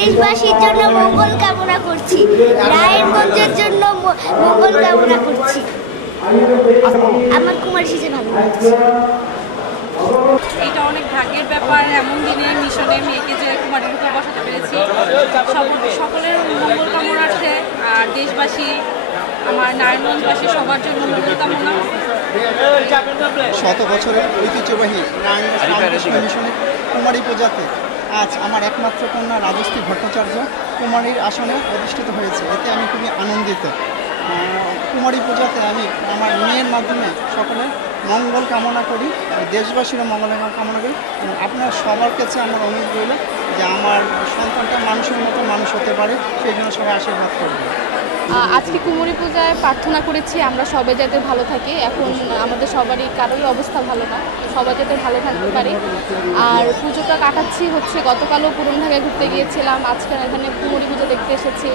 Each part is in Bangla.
দেশবাসীর জন্য মঙ্গল কামনা করছি, নারায়ণগঞ্জের জন্য মঙ্গল কামনা করছি। আমার কুমার সেজে ভালো লাগছে। এটা অনেক ভাগ্যের ব্যাপার, এমন দিনে মিশনে মেয়েকে যে কুমারীর উপর বসাতে পেরেছি। সকলের মঙ্গল কামনার্থে আর দেশবাসী, আমার নারায়ণগঞ্জবাসী সবার জন্য মঙ্গল কামনা। শত বছরের ঐতিহ্যবাহী নারায়ণগঞ্জ মিশনের কুমারী পূজাতে আজ আমার একমাত্র কন্যা রাজশ্রী ভট্টাচার্য কুমারীর আসনে অধিষ্ঠিত হয়েছে, এতে আমি খুবই আনন্দিত। কুমারী পূজাতে আমি আমার মেয়ের মাধ্যমে সকলের মঙ্গল কামনা করি, দেশবাসীরও মঙ্গল কামনা করি। আপনার সবার কাছে আমার অনুরোধ রইল যে আমার সন্তানটা মানুষের মতো মানুষ হতে পারে, সেই জন্য সবাই আশীর্বাদ করবে। আজকে কুমারী পূজায় প্রার্থনা করেছি আমরা সবাই যাতে ভালো থাকি। এখন আমাদের সবারই কারোরই অবস্থা ভালো না, সবাই যাতে ভালো থাকতে পারে। আর পুজোটা কাটাচ্ছি হচ্ছে গতকালও পুরনঢাকায় ঘুরতে গিয়েছিলাম, আজকে এখানে কুমারী পুজো দেখতে এসেছি।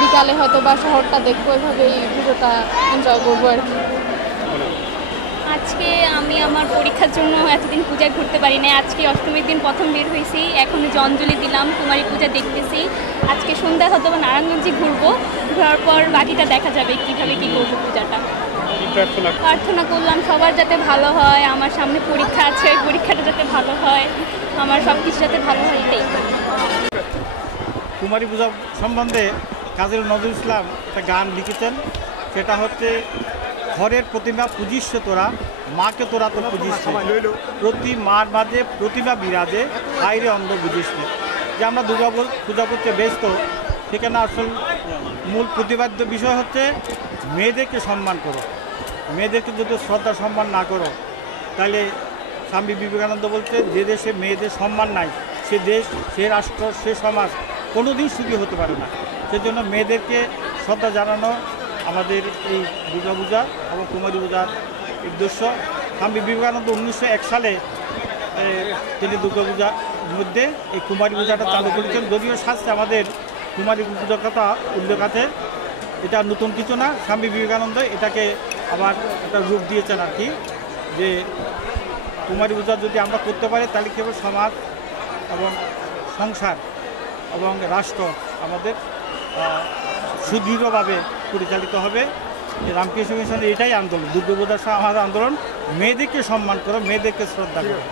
বিকালে হয়তো বা শহরটা দেখবো, এভাবেই পুজোটা এনজয় করবো আর কি। আজকে আমি আমার পরীক্ষার জন্য এতদিন পূজায় ঘুরতে পারি না। আজকে অষ্টমীর দিন প্রথম বের হয়েছি, এখন অঞ্জলি দিলাম, কুমারী পূজা দেখতেছি। আজকে সন্ধ্যা হয়তো বা নারায়ণগঞ্জে ঘুরবো, ঘোরার পর বাকিটা দেখা যাবে কীভাবে কী করবো পূজাটা। প্রার্থনা করলাম সবার যাতে ভালো হয়, আমার সামনে পরীক্ষা আছে, পরীক্ষাটা যাতে ভালো হয়, আমার সব কিছু যাতে ভালো হয়, এটাই। কুমারী পূজা সম্বন্ধে কাজী নজরুল ইসলাম একটা গান লিখেছেন, সেটা হচ্ছে ঘরের প্রতিমা পুজিস তোরা, মাকে তোরা তো পুজিস, প্রতি মার মাঝে প্রতিমা বিরাজে, বাইরে অন্ধ বুঝিস না। যে আমরা দুর্গা পূজা করতে ব্যস্ত, সেখানে আসল মূল প্রতিপাদ্য বিষয় হচ্ছে মেয়েদেরকে সম্মান করো। মেয়েদেরকে যদি শ্রদ্ধা সম্মান না করো, তাহলে স্বামী বিবেকানন্দ বলতে যে দেশে মেয়েদের সম্মান নাই, সে দেশ, সে রাষ্ট্র, সে সমাজ কোনোদিন সুখী হতে পারে না। সেজন্য মেয়েদেরকে শ্রদ্ধা জানানো আমাদের এই দুর্গা পূজা এবং কুমারী পূজার উদ্দেশ্য। স্বামী বিবেকানন্দ 1901 সালে তিনি দুর্গা পূজার মধ্যে এই কুমারী পূজাটা চালু করেছেন। যদিও শাস্ত্রে আমাদের কুমারী পূজার কথা উল্লেখ আছে, এটা নতুন কিছু না। স্বামী বিবেকানন্দ এটাকে আবার একটা রূপ দিয়েছেন আর কি, যে কুমারী পূজা যদি আমরা করতে পারি তাহলে কেবল সমাজ এবং সংসার এবং রাষ্ট্র আমাদের সুদৃঢ়ভাবে পরিচালিত হবে। রামকৃষ্ণ মিশনের এটাই আন্দোলন, দুর্গা পূজার আমাদের আন্দোলন, মেয়েদেরকে সম্মান করো, মেয়েদেরকে শ্রদ্ধা করো,